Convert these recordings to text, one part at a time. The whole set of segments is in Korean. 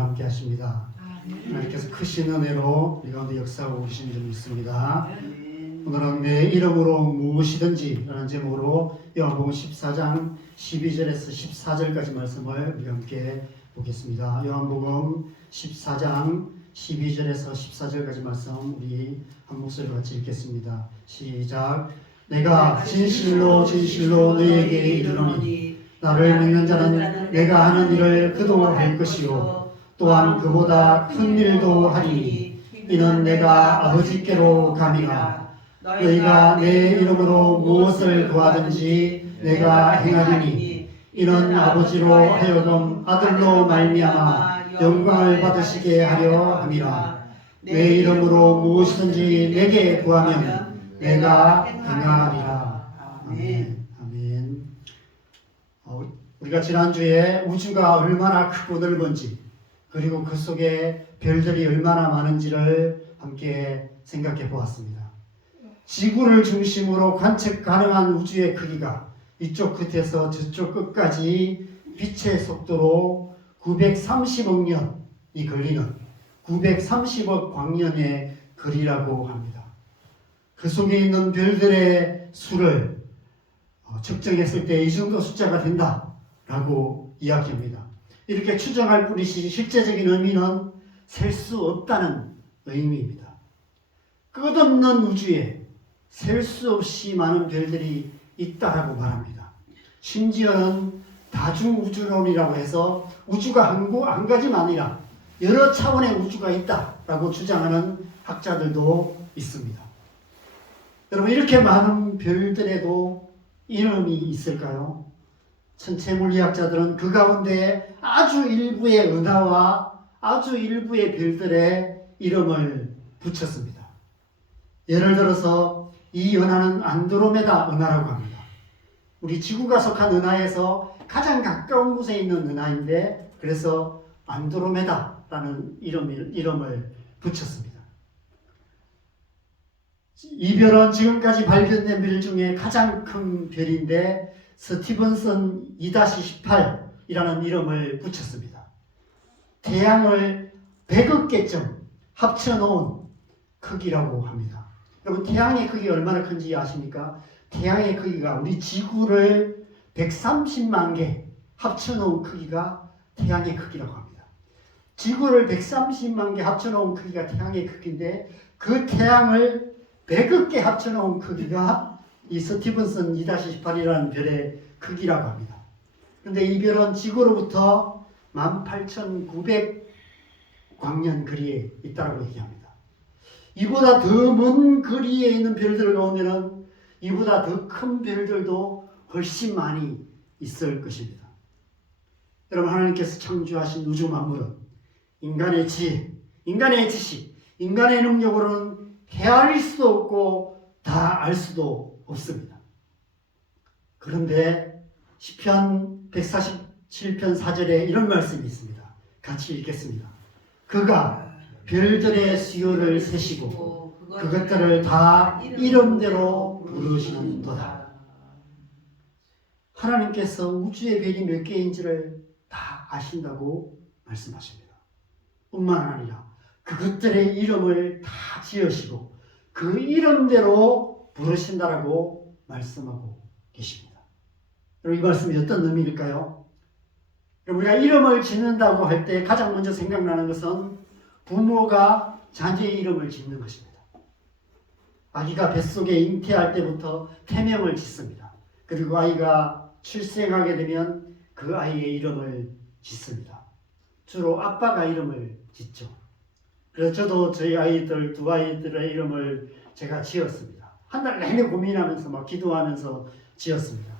우리와 함께 하십니다. 하나님께서 크신 은혜로 우리 가운데 역사하고 계신 줄 믿습니다. 오늘은 내 이름으로 무엇이든지 라는 제목으로 요한복음 14장 12절에서 14절까지 말씀을 우리가 함께 보겠습니다. 요한복음 14장 12절에서 14절까지 말씀 우리 한 목소리로 같이 읽겠습니다. 시작. 내가 진실로 진실로 너희에게 이르노니 나를 믿는 자는 내가 하는 일을 그도 할 것이요 또한 그보다 큰 일도 하리니 이는 내가 아버지께로 감이라. 너희가 내 이름으로 무엇을 구하든지 내가 행하리니 이는 아버지로 하여금 아들로 말미암아 영광을 받으시게 하려 함이라. 내 이름으로 무엇이든지 내게 구하면 내가 행하리라. 아멘. 아멘. 우리가 지난주에 우주가 얼마나 크고 넓은지 그리고 그 속에 별들이 얼마나 많은지를 함께 생각해 보았습니다. 지구를 중심으로 관측 가능한 우주의 크기가 이쪽 끝에서 저쪽 끝까지 빛의 속도로 930억 년이 걸리는 930억 광년의 거리라고 합니다. 그 속에 있는 별들의 수를 측정했을 때 이 정도 숫자가 된다라고 이야기합니다. 이렇게 추정할 뿐이지 실제적인 의미는 셀 수 없다는 의미입니다. 끝없는 우주에 셀 수 없이 많은 별들이 있다라고 말합니다. 심지어는 다중우주론이라고 해서 우주가 한 가지만 아니라 여러 차원의 우주가 있다라고 주장하는 학자들도 있습니다. 여러분, 이렇게 많은 별들에도 이름이 있을까요? 천체 물리학자들은 그 가운데 아주 일부의 은하와 아주 일부의 별들의 이름을 붙였습니다. 예를 들어서 이 은하는 안드로메다 은하라고 합니다. 우리 지구가 속한 은하에서 가장 가까운 곳에 있는 은하인데 그래서 안드로메다라는 이름을 붙였습니다. 이 별은 지금까지 발견된 별 중에 가장 큰 별인데 스티븐슨 2-18이라는 이름을 붙였습니다. 태양을 100억 개쯤 합쳐놓은 크기라고 합니다. 여러분, 태양의 크기가 얼마나 큰지 아십니까? 태양의 크기가 우리 지구를 130만 개 합쳐놓은 크기가 태양의 크기라고 합니다. 지구를 130만 개 합쳐놓은 크기가 태양의 크기인데 그 태양을 100억 개 합쳐놓은 크기가 이 스티븐슨 2-18이라는 별의 크기라고 합니다. 그런데 이 별은 지구로부터 18,900 광년 거리에 있다고 얘기합니다. 이보다 더 먼 거리에 있는 별들 가운데는 이보다 더 큰 별들도 훨씬 많이 있을 것입니다. 여러분, 하나님께서 창조하신 우주 만물은 인간의 지혜, 인간의 지식, 인간의 능력으로는 헤아릴 수도 없고 다 알 수도 없습니다. 그런데 시편 147편 4절에 이런 말씀이 있습니다. 같이 읽겠습니다. 그가 별들의 수요를 세시고 그것들을 다 이름대로 부르시는도다. 하나님께서 우주의 별이 몇 개인지를 다 아신다고 말씀하십니다. 뿐만 아니라 그것들의 이름을 다 지으시고 그 이름대로 부르신다라고 말씀하고 계십니다. 여러분, 이 말씀이 어떤 의미일까요? 우리가 이름을 짓는다고 할 때 가장 먼저 생각나는 것은 부모가 자녀의 이름을 짓는 것입니다. 아기가 뱃속에 잉태할 때부터 태명을 짓습니다. 그리고 아이가 출생하게 되면 그 아이의 이름을 짓습니다. 주로 아빠가 이름을 짓죠. 그래서 저도 저희 아이들 두 아이들의 이름을 제가 지었습니다. 한 달 내내 고민하면서 막 기도하면서 지었습니다.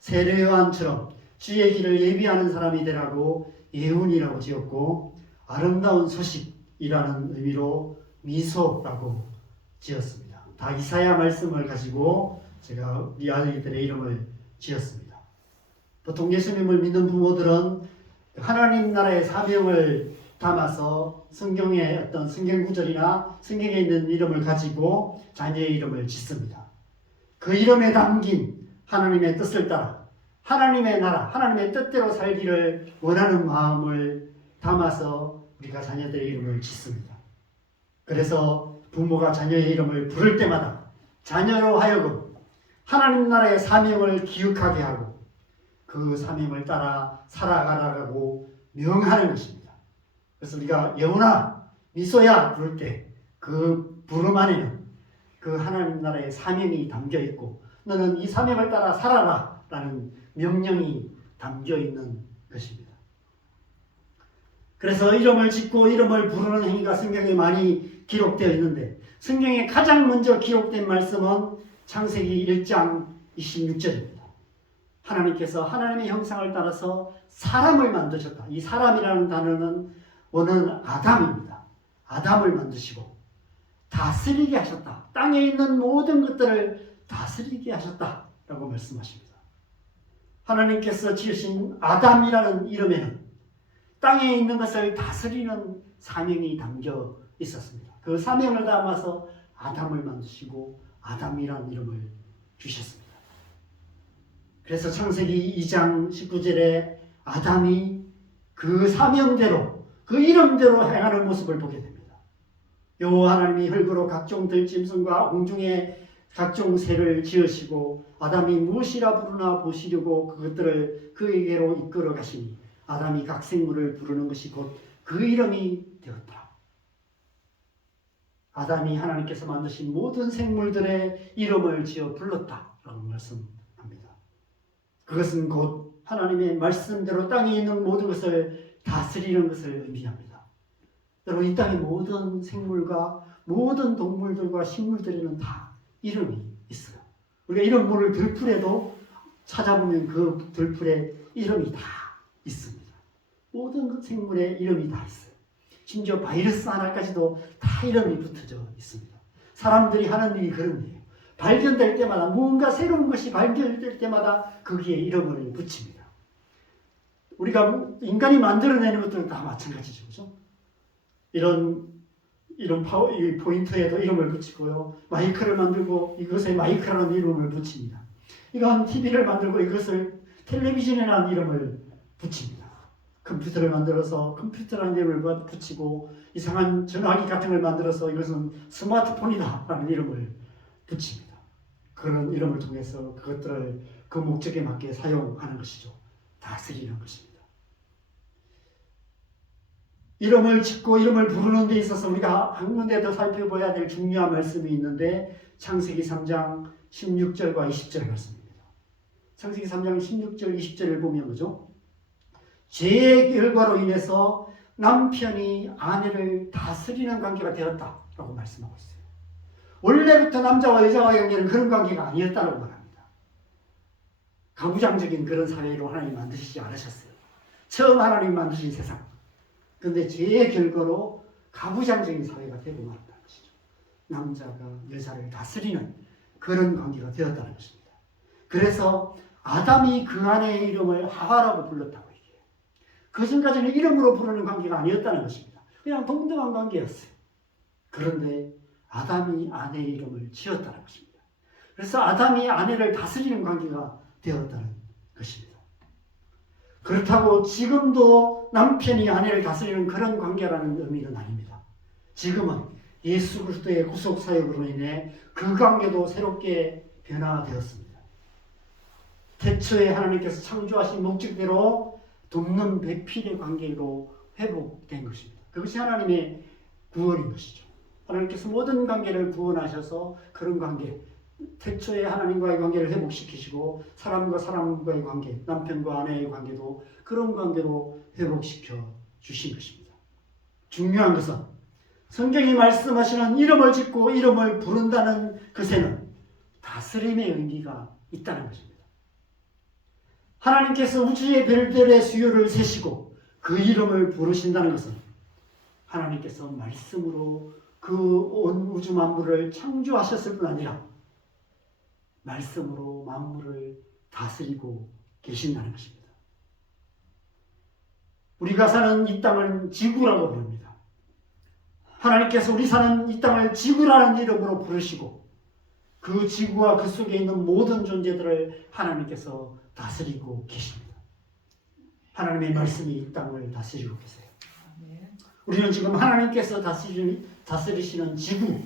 세례 요한처럼 주의 길을 예비하는 사람이 되라고 예훈이라고 지었고, 아름다운 소식이라는 의미로 미소라고 지었습니다. 다 이사야 말씀을 가지고 제가 우리 아이들의 이름을 지었습니다. 보통 예수님을 믿는 부모들은 하나님 나라의 사명을 담아서 성경의 어떤 성경 구절이나 성경에 있는 이름을 가지고 자녀의 이름을 짓습니다. 그 이름에 담긴 하나님의 뜻을 따라 하나님의 나라, 하나님의 뜻대로 살기를 원하는 마음을 담아서 우리가 자녀들의 이름을 짓습니다. 그래서 부모가 자녀의 이름을 부를 때마다 자녀로 하여금 하나님 나라의 사명을 기억하게 하고 그 사명을 따라 살아가라고 명하는 것입니다. 그래서 우리가 여운아, 미소야 부를 때 그 부름 안에는 그 하나님 나라의 사명이 담겨 있고 너는 이 사명을 따라 살아라 라는 명령이 담겨 있는 것입니다. 그래서 이름을 짓고 이름을 부르는 행위가 성경에 많이 기록되어 있는데 성경에 가장 먼저 기록된 말씀은 창세기 1장 26절입니다. 하나님께서 하나님의 형상을 따라서 사람을 만드셨다. 이 사람이라는 단어는 원어는 아담입니다. 아담을 만드시고 다스리게 하셨다. 땅에 있는 모든 것들을 다스리게 하셨다라고 말씀하십니다. 하나님께서 지으신 아담이라는 이름에는 땅에 있는 것을 다스리는 사명이 담겨 있었습니다. 그 사명을 담아서 아담을 만드시고 아담이라는 이름을 주셨습니다. 그래서 창세기 2장 19절에 아담이 그 사명대로 그 이름대로 행하는 모습을 보게 됩니다. 여호와 하나님이 흙으로 각종 들짐승과 공중의 각종 새를 지으시고 아담이 무엇이라 부르나 보시려고 그것들을 그에게로 이끌어 가시니 아담이 각 생물을 부르는 것이 곧 그 이름이 되었더라. 아담이 하나님께서 만드신 모든 생물들의 이름을 지어 불렀다라고 말씀합니다. 그것은 곧 하나님의 말씀대로 땅에 있는 모든 것을 다스리는 것을 의미합니다. 여러분, 이 땅의 모든 생물과 모든 동물들과 식물들에는 다 이름이 있어요. 우리가 이름 모를 들풀에도 찾아보면 그 들풀에 이름이 다 있습니다. 모든 생물의 이름이 다 있어요. 심지어 바이러스 하나까지도 다 이름이 붙어져 있습니다. 사람들이 하는 일이 그런 일이에요. 발견될 때마다 무언가 새로운 것이 발견될 때마다 거기에 이름을 붙입니다. 우리가 인간이 만들어내는 것들은 다 마찬가지죠. 그렇죠? 이런 이 포인트에도 이름을 붙이고요. 마이크를 만들고 이것에 마이크라는 이름을 붙입니다. 이건 TV를 만들고 이것을 텔레비전이라는 이름을 붙입니다. 컴퓨터를 만들어서 컴퓨터라는 이름을 붙이고 이상한 전화기 같은 걸 만들어서 이것은 스마트폰이다라는 이름을 붙입니다. 그런 이름을 통해서 그것들을 그 목적에 맞게 사용하는 것이죠. 다스리는 것입니다. 이름을 짓고 이름을 부르는 데 있어서 우리가 한 군데 더 살펴봐야 될 중요한 말씀이 있는데 창세기 3장 16절과 20절 말씀입니다. 창세기 3장 16절 20절을 보면 뭐죠? 죄의 결과로 인해서 남편이 아내를 다스리는 관계가 되었다라고 말씀하고 있어요. 원래부터 남자와 여자와의 관계는 그런 관계가 아니었다고 말합니다. 가부장적인 그런 사회로 하나님 만드시지 않으셨어요. 처음 하나님 만드신 세상. 그런데 죄의 결과로 가부장적인 사회가 되고 말았다는 것이죠. 남자가 여자를 다스리는 그런 관계가 되었다는 것입니다. 그래서 아담이 그 아내의 이름을 하와라고 불렀다고 얘기해요. 그전까지는 이름으로 부르는 관계가 아니었다는 것입니다. 그냥 동등한 관계였어요. 그런데 아담이 아내의 이름을 지었다는 것입니다. 그래서 아담이 아내를 다스리는 관계가 되었다는 것입니다. 그렇다고 지금도 남편이 아내를 다스리는 그런 관계라는 의미는 아닙니다. 지금은 예수 그리스도의 구속 사역으로 인해 그 관계도 새롭게 변화되었습니다. 태초에 하나님께서 창조하신 목적대로 돕는 배필의 관계로 회복된 것입니다. 그것이 하나님의 구원인 것이죠. 하나님께서 모든 관계를 구원하셔서 그런 관계, 태초에 하나님과의 관계를 회복시키시고 사람과 사람과의 관계, 남편과 아내의 관계도 그런 관계로 회복시켜 주신 것입니다. 중요한 것은 성경이 말씀하시는 이름을 짓고 이름을 부른다는 것에는 다스림의 의미가 있다는 것입니다. 하나님께서 우주의 별들의 수요를 세시고 그 이름을 부르신다는 것은 하나님께서 말씀으로 그 온 우주 만물을 창조하셨을 뿐 아니라 말씀으로 만물을 다스리고 계신다는 것입니다. 우리가 사는 이 땅은 지구라고 부릅니다. 하나님께서 우리 사는 이 땅을 지구라는 이름으로 부르시고 그 지구와 그 속에 있는 모든 존재들을 하나님께서 다스리고 계십니다. 하나님의 말씀이 이 땅을 다스리고 계세요. 우리는 지금 하나님께서 다스리시는 지구,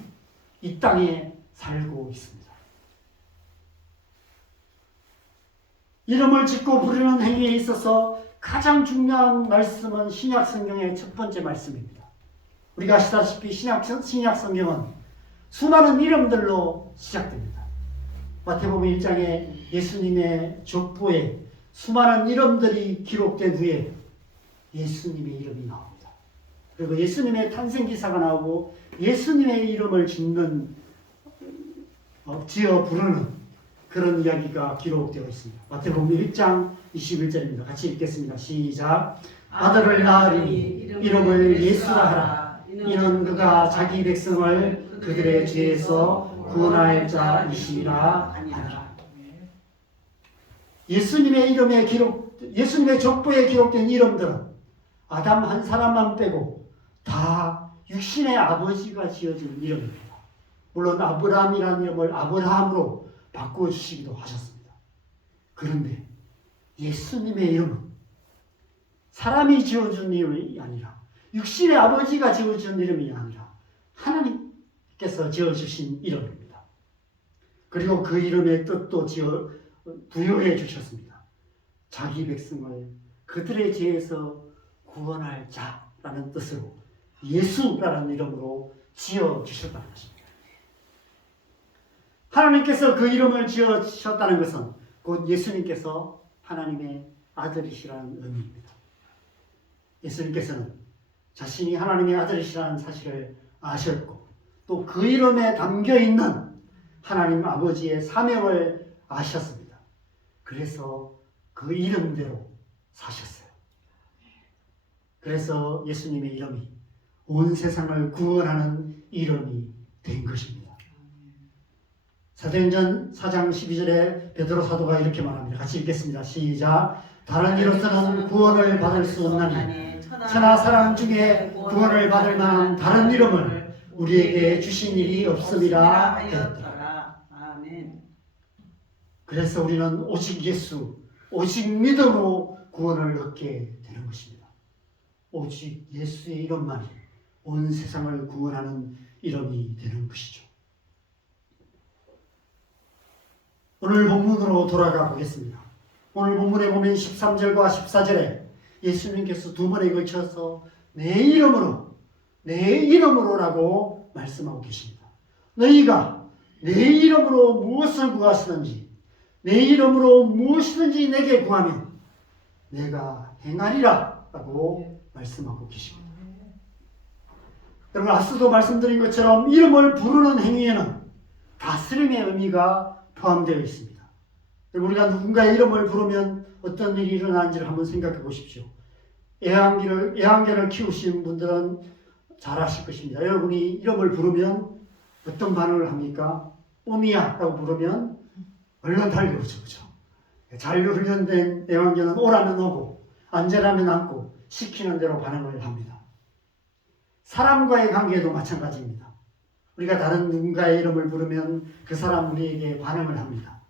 이 땅에 살고 있습니다. 이름을 짓고 부르는 행위에 있어서 가장 중요한 말씀은 신약 성경의 첫 번째 말씀입니다. 우리가 아시다시피 신약 성경은 수많은 이름들로 시작됩니다. 마태복음 1장에 예수님의 족보에 수많은 이름들이 기록된 후에 예수님의 이름이 나옵니다. 그리고 예수님의 탄생 기사가 나오고 예수님의 이름을 지어 부르는 그런 이야기가 기록되어 있습니다. 마태복음 1장 21절입니다. 같이 읽겠습니다. 시작. 아들을 낳으리니 이름을 예수라 하라. 이는 그가 자기 백성을 그들의 죄에서 구원할 자이시라 하니라. 예수님의 족보에 기록된 이름들은 아담 한 사람만 빼고 다 육신의 아버지가 지어준 이름입니다. 물론 아브라함이라는 이름을 아브라함으로 바꿔주시기도 하셨습니다. 그런데 예수님의 이름은 사람이 지어준 이름이 아니라 육신의 아버지가 지어준 이름이 아니라 하나님께서 지어주신 이름입니다. 그리고 그 이름의 뜻도 부여해 주셨습니다. 자기 백성을 그들의 죄에서 구원할 자라는 뜻으로 예수라는 이름으로 지어주셨다는 것입니다. 하나님께서 그 이름을 지어주셨다는 것은 곧 예수님께서 하나님의 아들이시라는 의미입니다. 예수님께서는 자신이 하나님의 아들이시라는 사실을 아셨고 또 그 이름에 담겨있는 하나님 아버지의 사명을 아셨습니다. 그래서 그 이름대로 사셨어요. 그래서 예수님의 이름이 온 세상을 구원하는 이름이 된 것입니다. 사도행전 4장 12절에 베드로 사도가 이렇게 말합니다. 같이 읽겠습니다. 시작. 다른 이로서는 구원을 받을 수 없나니 천하 사람 중에 구원을 받을 만한 다른 이름을 우리에게 주신 일이 없음이라 하였더라. 그래서 우리는 오직 예수, 오직 믿음으로 구원을 얻게 되는 것입니다. 오직 예수의 이름만이 온 세상을 구원하는 이름이 되는 것이죠. 오늘 본문으로 돌아가 보겠습니다. 오늘 본문에 보면 13절과 14절에 예수님께서 두 번에 걸쳐서 내 이름으로라고 말씀하고 계십니다. 너희가 내 이름으로 무엇을 구하시든지 내 이름으로 무엇이든지 내게 구하면 내가 행하리라 라고 말씀하고 계십니다. 여러분 앞서도 말씀드린 것처럼 이름을 부르는 행위에는 다스림의 의미가 포함되어 있습니다. 우리가 누군가의 이름을 부르면 어떤 일이 일어나는지를 한번 생각해 보십시오. 애완견을 키우신 분들은 잘 아실 것입니다. 여러분이 이름을 부르면 어떤 반응을 합니까? 오미야 라고 부르면 얼른 달려오죠. 그렇죠? 잘 훈련된 애완견은 오라면 오고 앉으라면 앉고 시키는 대로 반응을 합니다. 사람과의 관계도 마찬가지입니다. 우리가 다른 누군가의 이름을 부르면 그 사람 우리에게 반응을 합니다.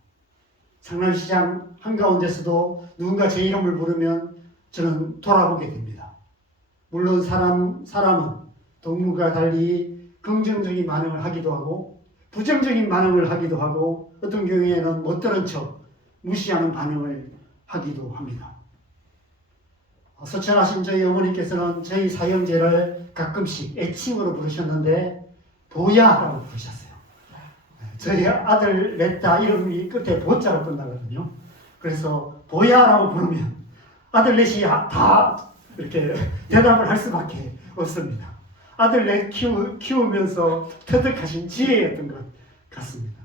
상남시장 한가운데서도 누군가 제 이름을 부르면 저는 돌아보게 됩니다. 물론 사람은 동물과 달리 긍정적인 반응을 하기도 하고 부정적인 반응을 하기도 하고 어떤 경우에는 못 들은 척 무시하는 반응을 하기도 합니다. 서천하신 저희 어머니께서는 저희 사형제를 가끔씩 애칭으로 부르셨는데 보야라고 부르셨어요. 저희 아들 냈다 이름이 끝에 보자로 끝나거든요. 그래서 보야라고 부르면 아들 넷이 다 이렇게 대답을 할 수밖에 없습니다. 아들 넷 키우면서 터득하신 지혜였던 것 같습니다.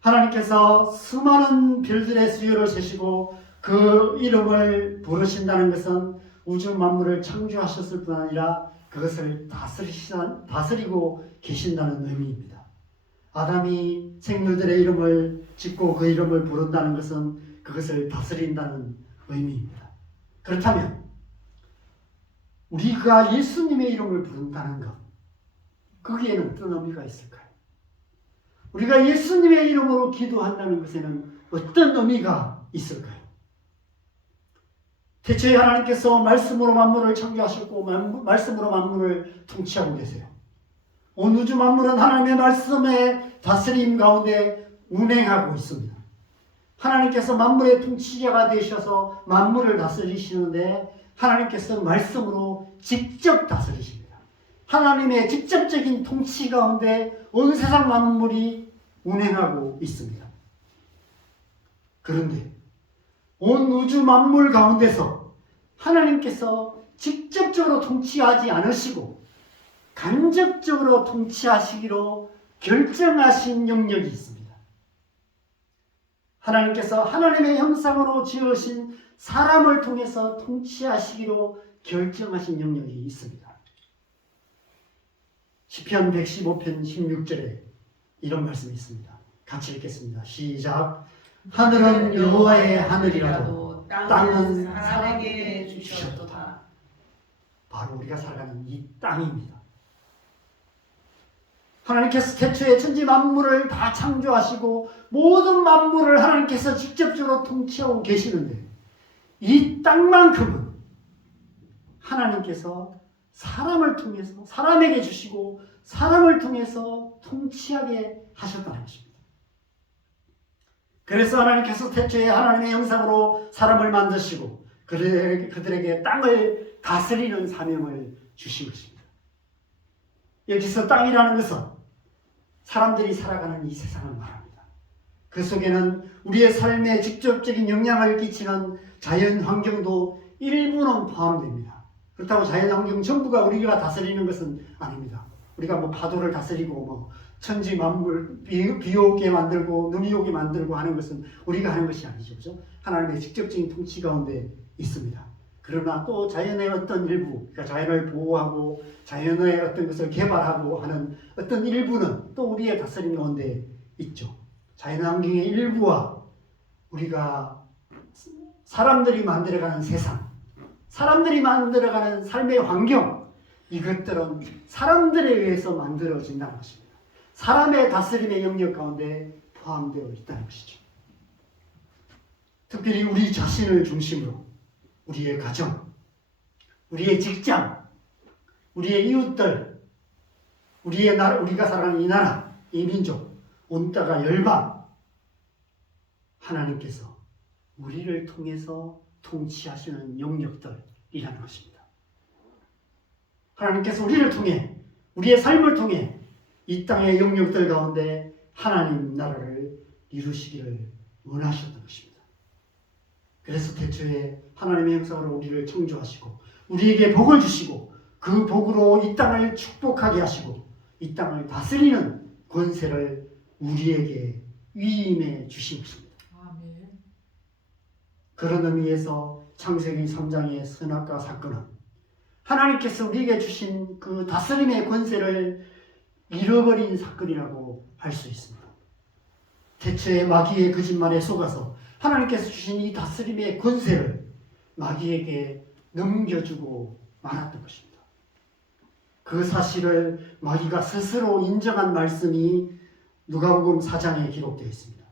하나님께서 수많은 별들의 수요를 세시고 그 이름을 부르신다는 것은 우주 만물을 창조하셨을 뿐 아니라 그것을 다스리고 계신다는 의미입니다. 아담이 생물들의 이름을 짓고 그 이름을 부른다는 것은 그것을 다스린다는 의미입니다. 그렇다면 우리가 예수님의 이름을 부른다는 것, 거기에는 어떤 의미가 있을까요? 우리가 예수님의 이름으로 기도한다는 것에는 어떤 의미가 있을까요? 대체 하나님께서 말씀으로 만물을 창조하셨고 말씀으로 만물을 통치하고 계세요. 온 우주 만물은 하나님의 말씀의 다스림 가운데 운행하고 있습니다. 하나님께서 만물의 통치자가 되셔서 만물을 다스리시는데 하나님께서 말씀으로 직접 다스리십니다. 하나님의 직접적인 통치 가운데 온 세상 만물이 운행하고 있습니다. 그런데 온 우주 만물 가운데서 하나님께서 직접적으로 통치하지 않으시고 간접적으로 통치하시기로 결정하신 영역이 있습니다. 하나님께서 하나님의 형상으로 지으신 사람을 통해서 통치하시기로 결정하신 영역이 있습니다. 시편 115편 16절에 이런 말씀이 있습니다. 같이 읽겠습니다. 시작. 하늘은 여호와의 하늘이라도 땅은 사람에게 주셨도다. 바로 우리가 살아가는 이 땅입니다. 하나님께서 태초에 천지 만물을 다 창조하시고 모든 만물을 하나님께서 직접적으로 통치하고 계시는데 이 땅만큼은 하나님께서 사람을 통해서 사람에게 주시고 사람을 통해서 통치하게 하셨다는 것입니다. 그래서 하나님께서 태초에 하나님의 형상으로 사람을 만드시고 그들에게 땅을 다스리는 사명을 주신 것입니다. 여기서 땅이라는 것은 사람들이 살아가는 이 세상을 말합니다. 그 속에는 우리의 삶에 직접적인 영향을 끼치는 자연 환경도 일부는 포함됩니다. 그렇다고 자연 환경 전부가 우리가 다스리는 것은 아닙니다. 우리가 파도를 다스리고 천지 만물 비 오게 만들고 눈이 오게 만들고 하는 것은 우리가 하는 것이 아니죠. 그렇죠? 하나님의 직접적인 통치 가운데 있습니다. 그러나 또 자연의 어떤 일부, 그러니까 자연을 보호하고 자연의 어떤 것을 개발하고 하는 어떤 일부는 또 우리의 다스림 가운데 있죠. 자연 환경의 일부와 우리가 사람들이 만들어가는 세상, 사람들이 만들어가는 삶의 환경, 이것들은 사람들에 의해서 만들어진다는 것입니다. 사람의 다스림의 영역 가운데 포함되어 있다는 것이죠. 특별히 우리 자신을 중심으로 우리의 가정, 우리의 직장, 우리의 이웃들, 우리의 나라, 우리가 살아가는 이 나라, 이 민족, 온 땅과 열방, 하나님께서 우리를 통해서 통치하시는 영역들이라는 것입니다. 하나님께서 우리를 통해, 우리의 삶을 통해 이 땅의 영역들 가운데 하나님 나라를 이루시기를 원하셨던 것입니다. 그래서 태초에 하나님의 형상으로 우리를 창조하시고 우리에게 복을 주시고 그 복으로 이 땅을 축복하게 하시고 이 땅을 다스리는 권세를 우리에게 위임해 주신 것입니다. 아멘. 그런 의미에서 창세기 3장의 선악과 사건은 하나님께서 우리에게 주신 그 다스림의 권세를 잃어버린 사건이라고 할 수 있습니다. 태초에 마귀의 거짓말에 속아서 하나님께서 주신 이 다스림의 권세를 마귀에게 넘겨주고 말았던 것입니다. 그 사실을 마귀가 스스로 인정한 말씀이 누가복음 4장에 기록되어 있습니다.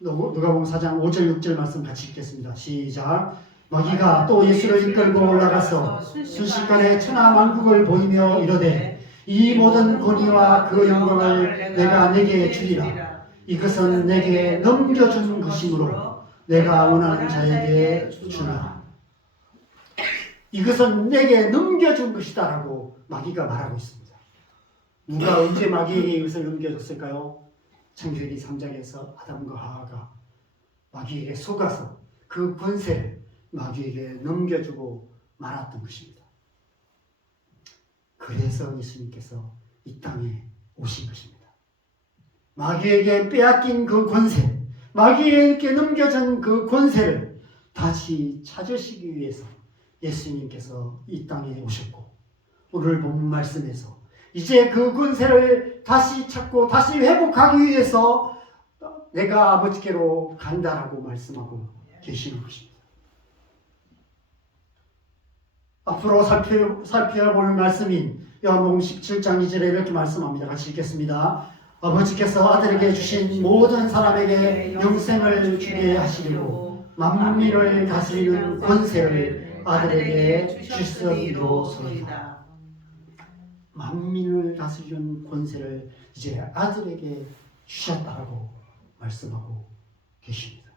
누가복음 4장 5절 6절 말씀 같이 읽겠습니다. 시작. 마귀가 또 예수를 이끌고 올라가서 순식간에 천하 만국을 보이며 이르되 이 모든 권위와 그 영광을 내가 내게 주리라. 이것은 내게 넘겨준 것이므로 내가 원하는 자에게 주라. 이것은 내게 넘겨준 것이다 라고 마귀가 말하고 있습니다. 누가 언제 마귀에게 이것을 넘겨줬을까요? 창세기 3장에서 아담과 하와가 마귀에게 속아서 그 권세를 마귀에게 넘겨주고 말았던 것입니다. 그래서 예수님께서 이 땅에 오신 것입니다. 마귀에게 빼앗긴 그 권세, 마귀에게 넘겨진 그 권세를 다시 찾으시기 위해서 예수님께서 이 땅에 오셨고 오늘 본 말씀에서 이제 그 권세를 다시 찾고 다시 회복하기 위해서 내가 아버지께로 간다라고 말씀하고 계시는 것입니다. 앞으로 살펴볼 말씀인 요한복음 17장 2절에 이렇게 말씀합니다. 같이 읽겠습니다. 아버지께서 아들에게 주신 모든 사람에게 영생을 주게 하시려고 만민을 다스리는 권세를 아들에게 주셨음이로소이다. 만민을 다스리는 권세를 이제 아들에게 주셨다라고 말씀하고 계십니다.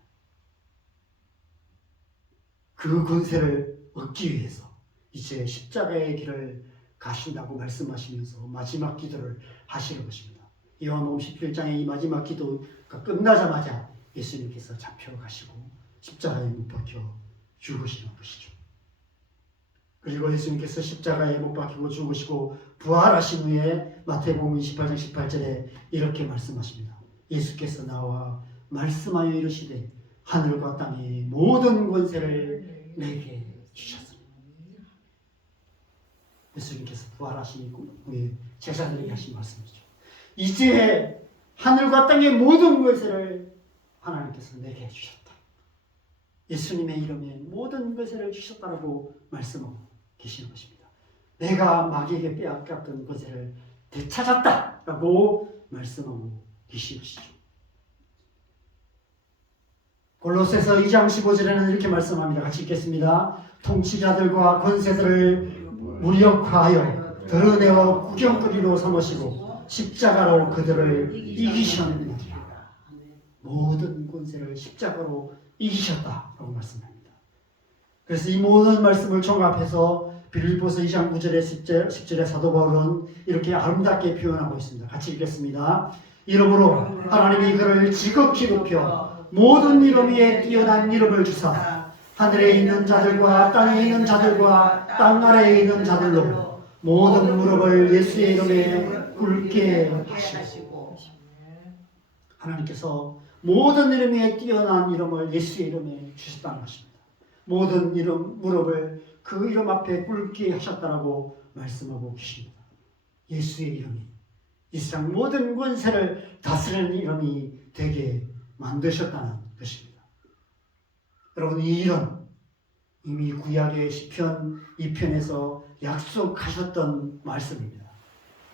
그 권세를 얻기 위해서 이제 십자가의 길을 가신다고 말씀하시면서 마지막 기도를 하시는 것입니다. 요한복음 17장의 이 마지막 기도가 끝나자마자 예수님께서 잡혀가시고 십자가에 못 박혀 죽으시는 것이죠. 그리고 예수님께서 십자가에 못 박히고 죽으시고 부활하신 후에 마태복음 28장 18절에 이렇게 말씀하십니다. 예수께서 나와 말씀하여 이르시되 하늘과 땅의 모든 권세를 내게 주셨습니다. 예수님께서 부활하신 후에 제자들에게 하신 말씀이죠. 이제 하늘과 땅의 모든 권세를 하나님께서 내게 주셨다. 예수님의 이름에 모든 권세를 주셨다고 말씀하고 계시는 것입니다. 내가 마귀에게 빼앗겼던 권세를 되찾았다라고 말씀하고 계시는 것이죠. 골로새서 2장 15절에는 이렇게 말씀합니다. 같이 읽겠습니다. 통치자들과 권세들을 무력화하여 드러내어 구경거리로 삼으시고 십자가로 그들을 이기셨느니라. 모든 권세를 십자가로 이기셨다라고 말씀합니다. 그래서 이 모든 말씀을 종합해서 빌립보서 2장 9절에 10절에 사도 바울은 이렇게 아름답게 표현하고 있습니다. 같이 읽겠습니다. 이러므로 하나님이 그를 지극히 높여 모든 이름 위에 뛰어난 이름을 주사 하늘에 있는 자들과 땅에 있는 자들과 땅 아래에 있는 자들로 모든 무릎을 예수의 이름에 꿇게 하시고, 하나님께서 모든 이름 위에 뛰어난 이름을 예수의 이름에 주셨다는 것입니다. 모든 이름 무릎을 그 이름 앞에 꿇게 하셨다라고 말씀하고 계십니다. 예수의 이름이 이 세상 모든 권세를 다스리는 이름이 되게 만드셨다는 것입니다. 여러분, 이 이름 이미 구약의 시편 2편에서 약속하셨던 말씀입니다.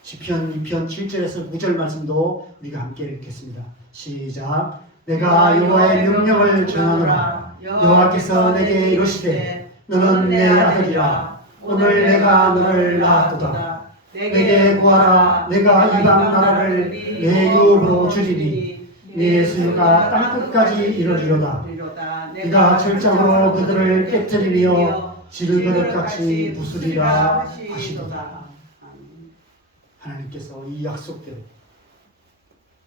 시편 2편 7절에서 9절 말씀도 우리가 함께 읽겠습니다. 시작. 내가 여호와의 명령을 전하노라. 여호와께서 내게 이르시되 너는 내 아들이라. 오늘 내가 너를 낳았도다. 내게 구하라. 내가 이방 나라를 내 유업으로 주리니 네 수요가 땅끝까지 이르리로다. 네가 철장으로 그들을 깨뜨리며 질그릇같이 부수리라 하시도다. 하나님께서 이 약속대로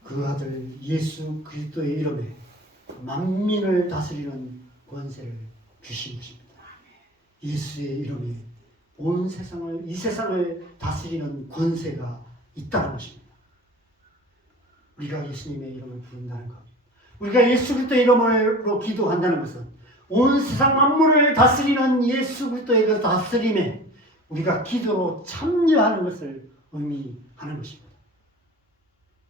그 아들 예수 그리스도의 이름에 만민을 다스리는 권세를 주신 것입니다. 예수의 이름에 온 세상을, 이 세상을 다스리는 권세가 있다는 것입니다. 우리가 예수님의 이름을 부른다는 것, 우리가 예수 그리스도의 이름으로 기도한다는 것은 온 세상 만물을 다스리는 예수 그리스도의 그 다스림에 우리가 기도로 참여하는 것을 의미하는 것입니다.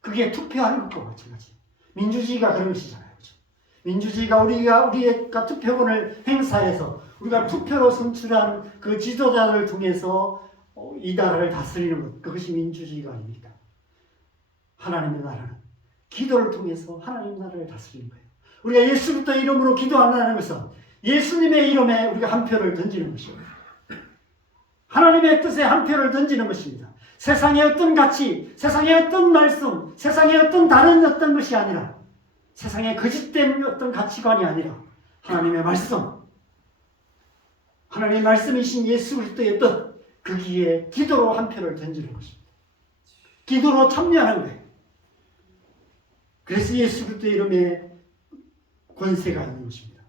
그게 투표하는 것과 마찬가지. 민주주의가 그런 것이잖아요. 그렇죠? 민주주의가 우리가 투표권을 행사해서 우리가 투표로 선출한 그 지도자를 통해서 이 나라를 다스리는 것, 그것이 민주주의가 아닙니까? 하나님의 나라는 기도를 통해서 하나님 나라를 다스리는 거예요. 우리가 예수 그리스도의 이름으로 기도한다는 것은 예수님의 이름에 우리가 한 표를 던지는 것입니다. 하나님의 뜻에 한 표를 던지는 것입니다. 세상의 어떤 가치, 세상의 어떤 말씀, 세상의 어떤 다른 어떤 것이 아니라, 세상의 거짓된 어떤 가치관이 아니라 하나님의 말씀, 하나님의 말씀이신 예수 그리스도의 뜻, 거기에 기도로 한 표를 던지는 것입니다. 기도로 참여하는 거예요. 그래서 예수 그리스도의 이름에 권세가 있는 것입니다.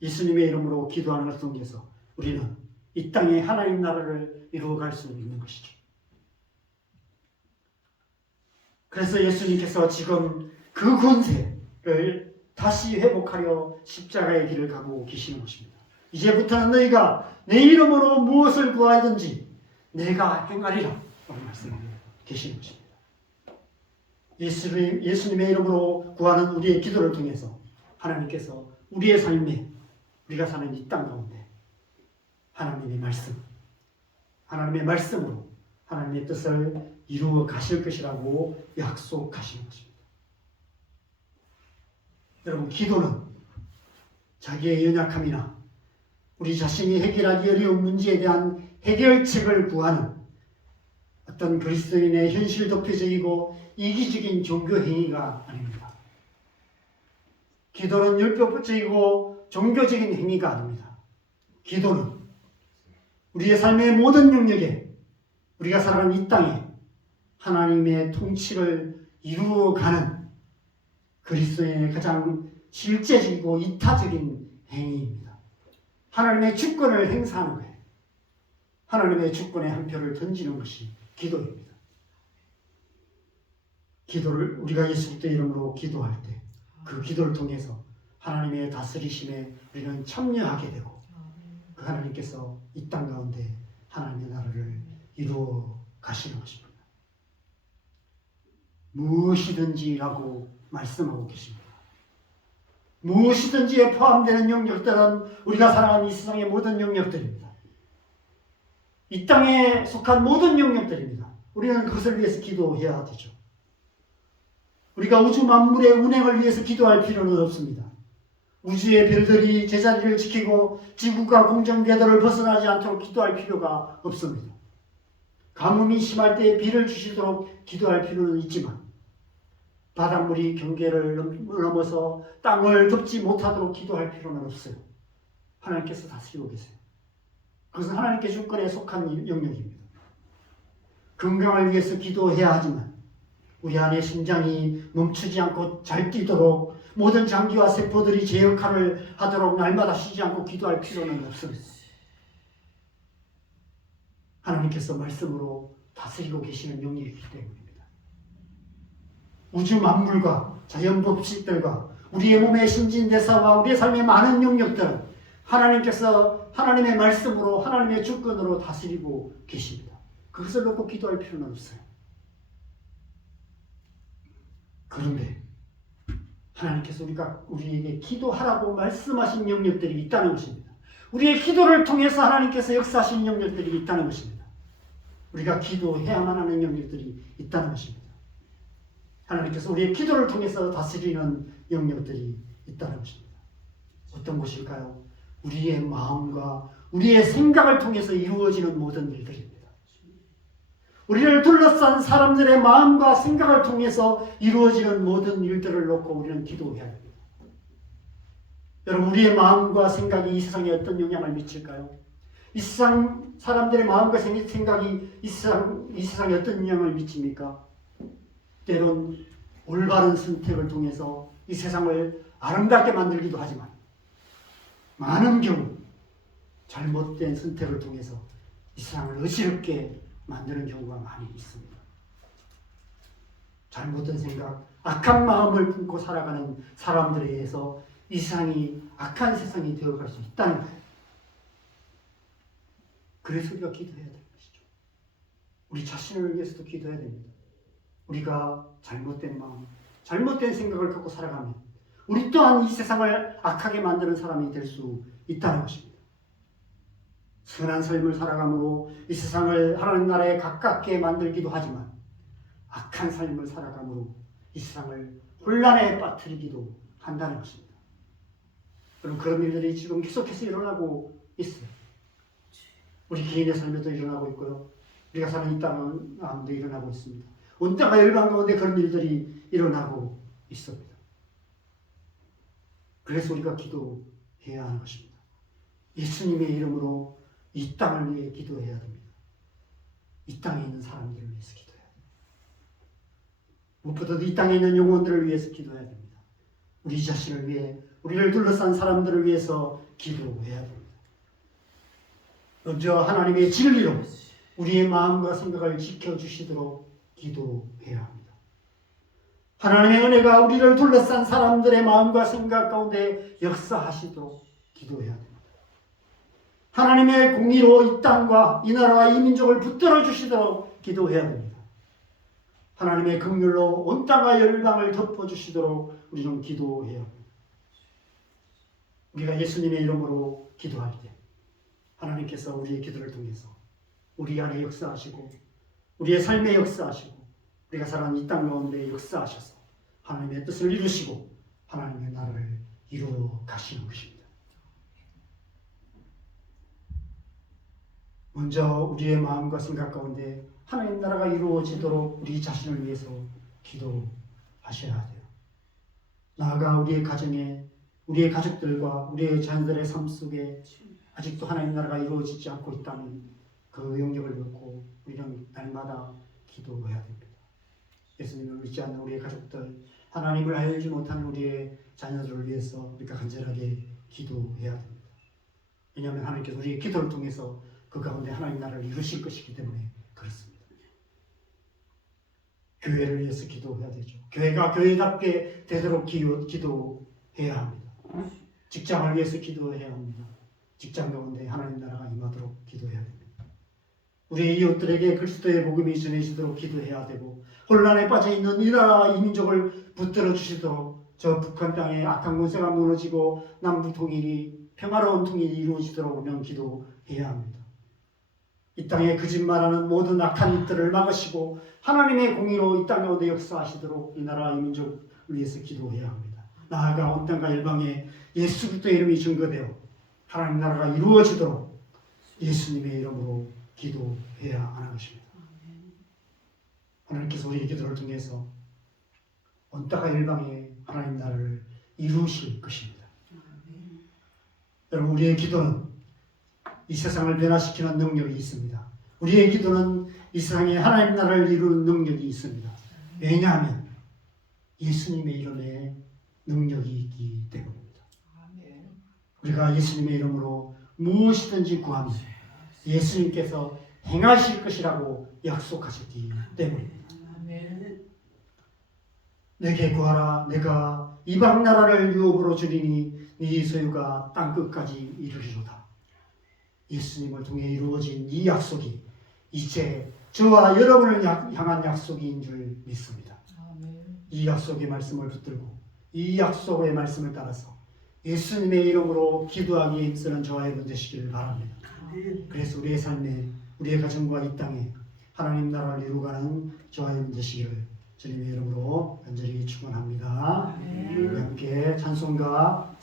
예수님의 이름으로 기도하는 것을 통해서 우리는 이 땅에 하나님 나라를 이루어갈 수 있는 것이죠. 그래서 예수님께서 지금 그 권세를 다시 회복하려 십자가의 길을 가고 계시는 것입니다. 이제부터는 너희가 내 이름으로 무엇을 구하든지 내가 행하리라 라고 말씀하고 계시는 것입니다. 예수님의 이름으로 구하는 우리의 기도를 통해서 하나님께서 우리의 삶에, 우리가 사는 이 땅 가운데 하나님의 말씀으로 하나님의 뜻을 이루어 가실 것이라고 약속하시는 것입니다. 여러분, 기도는 자기의 연약함이나 우리 자신이 해결하기 어려운 문제에 대한 해결책을 구하는 어떤 그리스도인의 현실 도피적이고 이기적인 종교 행위가 아닙니다. 기도는 율법적이고 종교적인 행위가 아닙니다. 기도는 우리의 삶의 모든 영역에 우리가 살아가는 이 땅에 하나님의 통치를 이루어가는 그리스도인의 가장 실제적이고 이타적인 행위입니다. 하나님의 주권을 행사하는 거예요. 하나님의 주권에 한 표를 던지는 것이 기도입니다. 기도를 우리가 예수 그리스도 이름으로 기도할 때 그 기도를 통해서 하나님의 다스리심에 우리는 참여하게 되고 그 하나님께서 이 땅 가운데 하나님의 나라를 이루어 가시는 것입니다. 무엇이든지라고 말씀하고 계십니다. 무엇이든지에 포함되는 영역들은 우리가 살아가는 이 세상의 모든 영역들입니다. 이 땅에 속한 모든 영역들입니다. 우리는 그것을 위해서 기도해야 되죠. 우리가 우주 만물의 운행을 위해서 기도할 필요는 없습니다. 우주의 별들이 제자리를 지키고 지구가 공정 궤도를 벗어나지 않도록 기도할 필요가 없습니다. 가뭄이 심할 때 비를 주시도록 기도할 필요는 있지만 바닷물이 경계를 넘어서 땅을 덮지 못하도록 기도할 필요는 없어요. 하나님께서 다스리고 계세요. 그것은 하나님께 주권에 속한 영역입니다. 건강을 위해서 기도해야 하지만 우리 안에 심장이 멈추지 않고 잘 뛰도록 모든 장기와 세포들이 제 역할을 하도록 날마다 쉬지 않고 기도할 필요는 없습니다. 하나님께서 말씀으로 다스리고 계시는 영역이기 때문입니다. 우주 만물과 자연 법칙들과 우리의 몸의 신진대사와 우리의 삶의 많은 영역들은 하나님께서 하나님의 말씀으로 하나님의 주권으로 다스리고 계십니다. 그것을 놓고 기도할 필요는 없어요. 그런데 하나님께서 우리에게 기도하라고 말씀하신 영역들이 있다는 것입니다. 우리의 기도를 통해서 하나님께서 역사하신 영역들이 있다는 것입니다. 우리가 기도해야만 하는 영역들이 있다는 것입니다. 하나님께서 우리의 기도를 통해서 다스리는 영역들이 있다는 것입니다. 어떤 것일까요? 우리의 마음과 우리의 생각을 통해서 이루어지는 모든 일들입니다. 우리를 둘러싼 사람들의 마음과 생각을 통해서 이루어지는 모든 일들을 놓고 우리는 기도해야 합니다. 여러분, 우리의 마음과 생각이 이 세상에 어떤 영향을 미칠까요? 이 세상 사람들의 마음과 생각이 이 세상에 어떤 영향을 미칩니까? 때론 올바른 선택을 통해서 이 세상을 아름답게 만들기도 하지만 많은 경우 잘못된 선택을 통해서 이 세상을 어지럽게 만드는 경우가 많이 있습니다. 잘못된 생각, 악한 마음을 품고 살아가는 사람들에 의해서 이 세상이 악한 세상이 되어갈 수 있다는 거예요. 그래서 우리가 기도해야 되는 것이죠. 우리 자신을 위해서도 기도해야 됩니다. 우리가 잘못된 마음, 잘못된 생각을 갖고 살아가면 우리 또한 이 세상을 악하게 만드는 사람이 될 수 있다는 것입니다. 선한 삶을 살아감으로 이 세상을 하나님 나라에 가깝게 만들기도 하지만 악한 삶을 살아감으로 이 세상을 혼란에 빠뜨리기도 한다는 것입니다. 여러분, 그런 일들이 지금 계속해서 일어나고 있어요. 우리 개인의 삶에도 일어나고 있고요. 우리가 사는 이 땅 가운데 일어나고 있습니다. 온 땅과 열방 가운데 그런 일들이 일어나고 있습니다. 그래서 우리가 기도해야 하는 것입니다. 예수님의 이름으로 이 땅을 위해 기도해야 됩니다. 이 땅에 있는 사람들을 위해서 기도해야 됩니다. 무엇보다도 이 땅에 있는 영혼들을 위해서 기도해야 됩니다. 우리 자신을 위해, 우리를 둘러싼 사람들을 위해서 기도해야 됩니다. 먼저 하나님의 진리로 우리의 마음과 생각을 지켜주시도록 기도해야 합니다. 하나님의 은혜가 우리를 둘러싼 사람들의 마음과 생각 가운데 역사하시도록 기도해야 됩니다. 하나님의 공의로 이 땅과 이 나라와 이 민족을 붙들어 주시도록 기도해야 됩니다. 하나님의 긍휼로 온 땅과 열방을 덮어주시도록 우리는 기도해야 합니다. 우리가 예수님의 이름으로 기도할 때 하나님께서 우리의 기도를 통해서 우리 안에 역사하시고 우리의 삶에 역사하시고 우리가 살아가는 이 땅 가운데 역사하셔서 하나님의 뜻을 이루시고 하나님의 나라를 이루어 가시는 것입니다. 먼저 우리의 마음과 생각 가운데 하나님 나라가 이루어지도록 우리 자신을 위해서 기도하셔야 돼요. 나아가 우리의 가정에, 우리의 가족들과 우리의 자녀들의 삶 속에 아직도 하나님 나라가 이루어지지 않고 있다면 그 영역을 놓고 우리는 날마다 기도해야 됩니다. 예수님을 믿지 않는 우리의 가족들, 하나님을 알지 못하는 우리의 자녀들을 위해서 우리가 간절하게 기도해야 됩니다. 왜냐하면 하나님께서 우리의 기도를 통해서 그 가운데 하나님 나라를 이루실 것이기 때문에 그렇습니다. 교회를 위해서 기도해야 되죠. 교회가 교회답게 되도록 기도해야 합니다. 직장을 위해서 기도해야 합니다. 직장 가운데 하나님 나라가 임하도록 기도해야 됩니다. 우리 이웃들에게 그리스도의 복음이 전해지도록 기도해야 되고, 혼란에 빠져있는 이 나라 이 민족을 붙들어 주시도록 저 북한 땅에 악한 권세가 무너지고 남북 통일이, 평화로운 통일이 이루어지도록 우리는 기도해야 합니다. 이 땅에 거짓말하는 모든 악한 일들을 막으시고 하나님의 공의로 이 땅 가운데 역사하시도록 이 나라 이 민족을 위해서 기도해야 합니다. 나아가 온 땅과 열방에 예수 그리스도의 이름이 증거되어 하나님 나라가 이루어지도록 예수님의 이름으로 기도해야 하는 것입니다. 하나님께서 우리의 기도를 통해서 온 땅과 열방에 하나님 나라를 이루실 것입니다. 여러분, 우리의 기도는 이 세상을 변화시키는 능력이 있습니다. 우리의 기도는 이 세상에 하나님 나라를 이루는 능력이 있습니다. 왜냐하면 예수님의 이름에 능력이 있기 때문입니다. 우리가 예수님의 이름으로 무엇이든지 구하면 예수님께서 행하실 것이라고 약속하셨기 때문입니다. 내게 구하라. 내가 이방 나라를 유업으로 주리니 네 소유가 땅끝까지 이르리로다. 예수님을 통해 이루어진 이 약속이 이제 저와 여러분을 향한 약속인 줄 믿습니다. 이 약속의 말씀을 붙들고 이 약속의 말씀을 따라서 예수님의 이름으로 기도하기에 힘쓰는 저와 여러분 되시길 바랍니다. 그래서 우리의 삶에, 우리의 가정과 이 땅에 하나님 나라를 이루어가는 저와 여러분 되시기를 주님의 이름으로 간절히 축원합니다. 우리 함께 찬송가